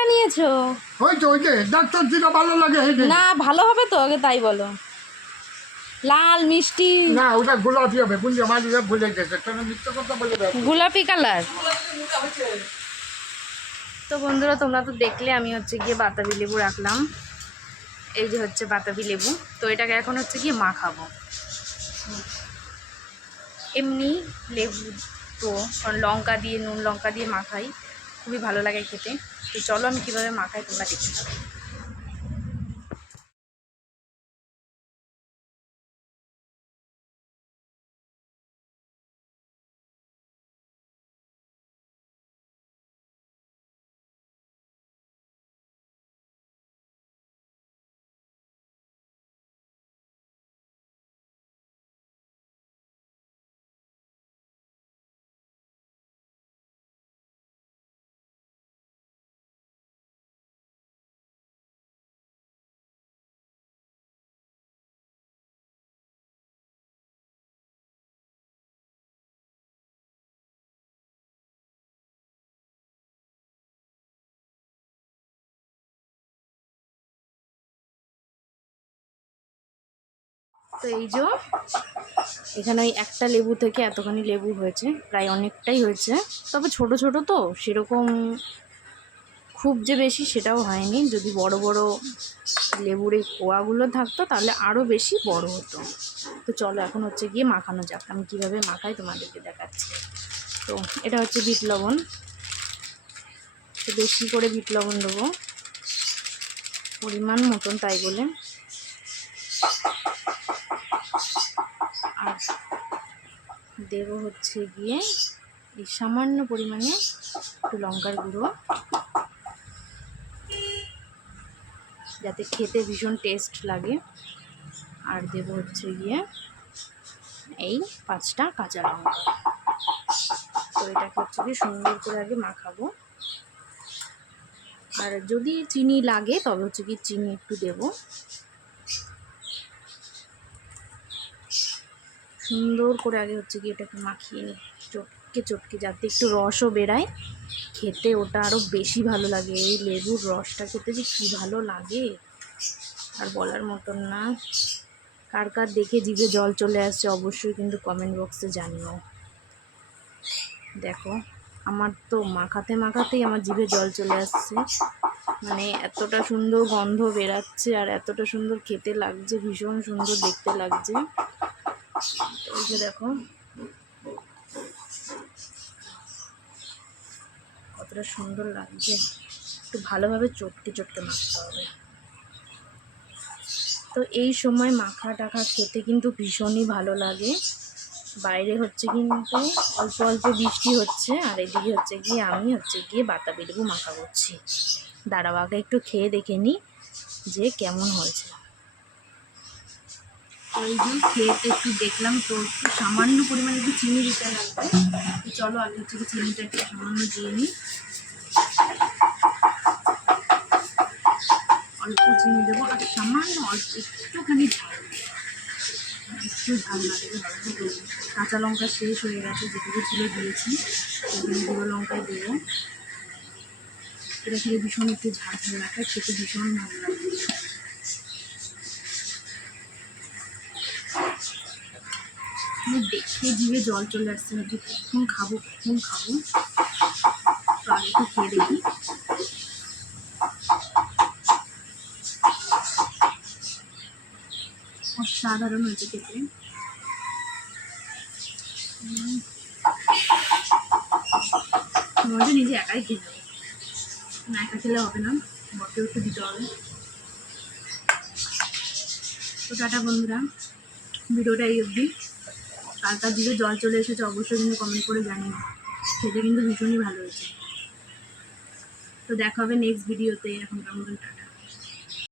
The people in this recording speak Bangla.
কোনটা নিয়েছো? ওই তো ওই যে ডাক্তার যেটা ভালো লাগে না ভালো হবে তো আগে তাই বলো। লাল মিষ্টি। না ওটা গোলাপি হবে বুঝলি? আমার ভুলে গেছে তোর মিথ্যে কথা বলে গোলাপি কালার। তো বন্ধুরা তোমরা তো দেখলে আমি হচ্ছে গিয়ে বাতাবি লেবু রাখলাম। এই যে হচ্ছে বাতাবি লেবু। তো এটাকে এখন হচ্ছে গিয়ে মাখাবো। এমনি লেবু তো লঙ্কা দিয়ে নুন লঙ্কা দিয়ে মাখাই। খুবই ভালো লাগে খেতে। তো চলো আমি কীভাবে মাখাই তোমরা দেখতে পাবো তো এই যে, এখানে ওই একটা লেবু থেকে এতখানি লেবু হয়েছে, প্রায় অনেকটাই হয়েছে। তবে ছোট ছোট তো, সেরকম খুব যে বেশি সেটাও হয়নি। যদি বড় বড় লেবুর এই কোয়াগুলো থাকতো, তাহলে আরও বেশি বড় হতো। তো চলো এখন হচ্ছে গিয়ে মাখানো যাক। আমি কীভাবে মাখাই তোমাদেরকে দেখাচ্ছি। তো এটা হচ্ছে বিট লবণ। তো বেশি করে বিট লবণ দেবো। পরিমাণ মতন তাই বলে আর দেবো হচ্ছে গিয়ে এই সামান্য পরিমাণে একটু লঙ্কার গুঁড়ো। যাতে খেতে ভীষণ টেস্ট লাগে। আর দেবো হচ্ছে গিয়ে এই পাঁচটা কাঁচা লঙ্কা। তো এটাকে হচ্ছে গিয়ে সুন্দর করে আগে মাখাবো। আর যদি চিনি লাগে, তবে হচ্ছে কি চিনি একটু দেবো। সুন্দর করে আগে হচ্ছে কি এটাকে মাখিয়ে নিই। চটকে চটকে যাতে একটু রসও বেরায়। খেতে ওটা আরও বেশি ভালো লাগে। এই লেবুর রসটা খেতে যে কী ভালো লাগে। আর বলার মতন না। কার কার দেখে জিভে জল চলে আসছে অবশ্যই কিন্তু কমেন্ট বক্সে জানিও। দেখো, আমার তো মাখাতে মাখাতেই আমার জিভে জল চলে আসছে। মানে এতটা সুন্দর গন্ধ বেরাচ্ছে আর এতটা সুন্দর খেতে লাগছে, ভীষণ সুন্দর দেখতে লাগছে। এই যে দেখো। কতটা সুন্দর লাগছে। একটু ভালোভাবে চটকে চটকে মাখতে হবে। তো এই সময় মাখা টাখা খেতে কিন্তু ভীষণই ভালো লাগে। বাইরে হচ্ছে কিন্তু অল্প অল্প বৃষ্টি হচ্ছে, আর এদিকে হচ্ছে গিয়ে আমি হচ্ছে গিয়ে বাতাবি লেবু মাখা করছি। দাঁড়াও, আগে একটু খেয়ে দেখে নিই যে কেমন হয়েছে। এই যে খেয়েতে একটু দেখলাম তো, একটু সামান্য পরিমাণে একটু চিনি দিতে লাগবে চলো আগে থেকে চিনিটা একটু সামান্য দিয়ে নিই। অল্প চিনি দেবো, আর সামান্য অল্প, একটুখানি একটু ঝাল অল্প কাঁচা লঙ্কা শেষ হয়ে গেছে, যেটুকু ছিল দিয়েছি। এখানে গুঁড়ো লঙ্কায় দেবো। এটা খেলে ভীষণ একটু ঝাল ঝাল লাগে, খেতে ভীষণ ভালো লাগে। দেখে জিভে জল চলে আসছে। ভাবছি, কখন খাব কখন খাব? একটু খেয়ে দেখি। অসাধারণ হয়েছে খেতে। হচ্ছে নিজে একাই খেয়ে যাব না, একা খেলে হবে না। বরকেও একটু দিতে হবে। তো টাটা বন্ধুরা। ভিডিওটা এই অবধি। কার কার দিকে জল চলে এসেছে, অবশ্যই কিন্তু কমেন্ট করে জানিও। খেতে কিন্তু ভীষণই ভালো হয়েছে। তো দেখা হবে নেক্সট ভিডিওতে এখন কেমন টাটা।